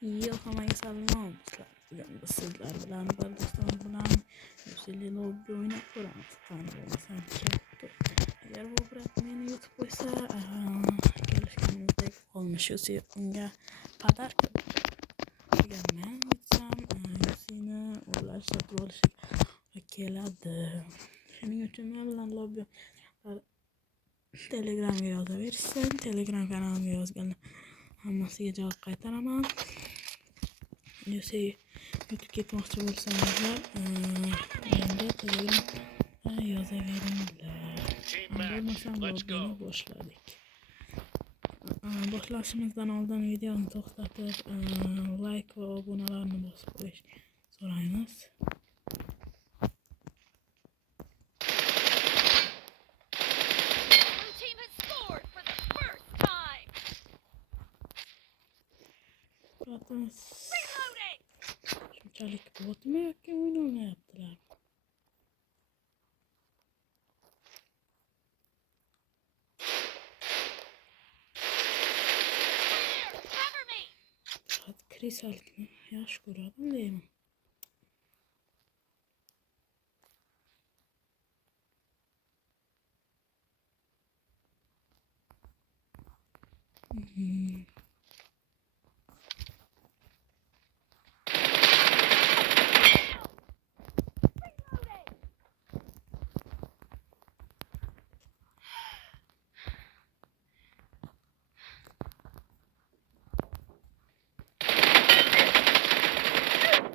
Yo'qamay salom. Bugun biz sizlar bilan bir do'stim bilan Yusili lobby o'ynab ko'ramiz. Qani bo'lmasam kerakdir. Agar bu brat meni yutib qo'ysa, kelishganimizdek olmish Yusi unga podarka. Agar men yutsam, Yusini ular sotib olishga keladi. Shuning uchun men bilan lobby Telegramga yozaversin. Telegram kanalimga yozganlar hammasiga javob qaytaraman. Yusi yutib ketmoqchi bo'lsangizlar, menga Telegramga yozaveringlar. Bo'lmasam lobbyni boshladik. Boshlashimizdan oldin videoni to'xtatib, like va obunalarni bosib qo'yish so'raymiz. Shunchalik botmi yoki o'yin o'ynayaptilar? Krisalikni yaxshi ko'radim deyman.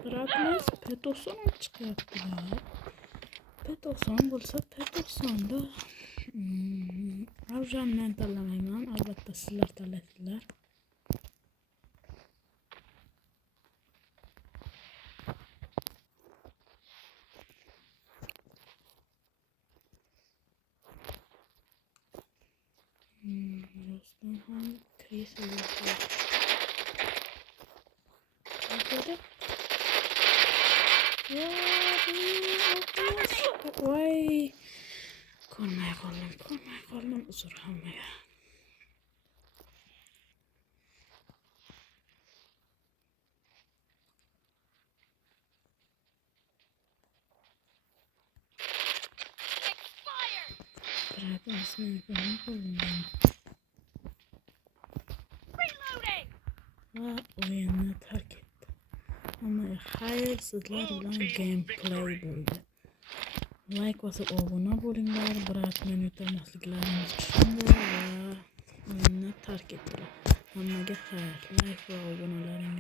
Bırakmaz, P90 çıkarttılar. P90 bo'lsa P90'da Avjan men tanlamayman, albatta sizlar tanlaysizlar. Rostan ham Krisalik. Voy, ko'rmay qoldim, uzr hammaga. Bırakın ismini koymayın. Va o'yinni tark etdi. Amma xayr, sizlar bilan gameplay bo'ldi. Like bosib obuna bo'linglar. Biroq meni yutmasliklaringiz uchun va o'yinni tark etdilar. Hammaga xayr, like va obunalaringiz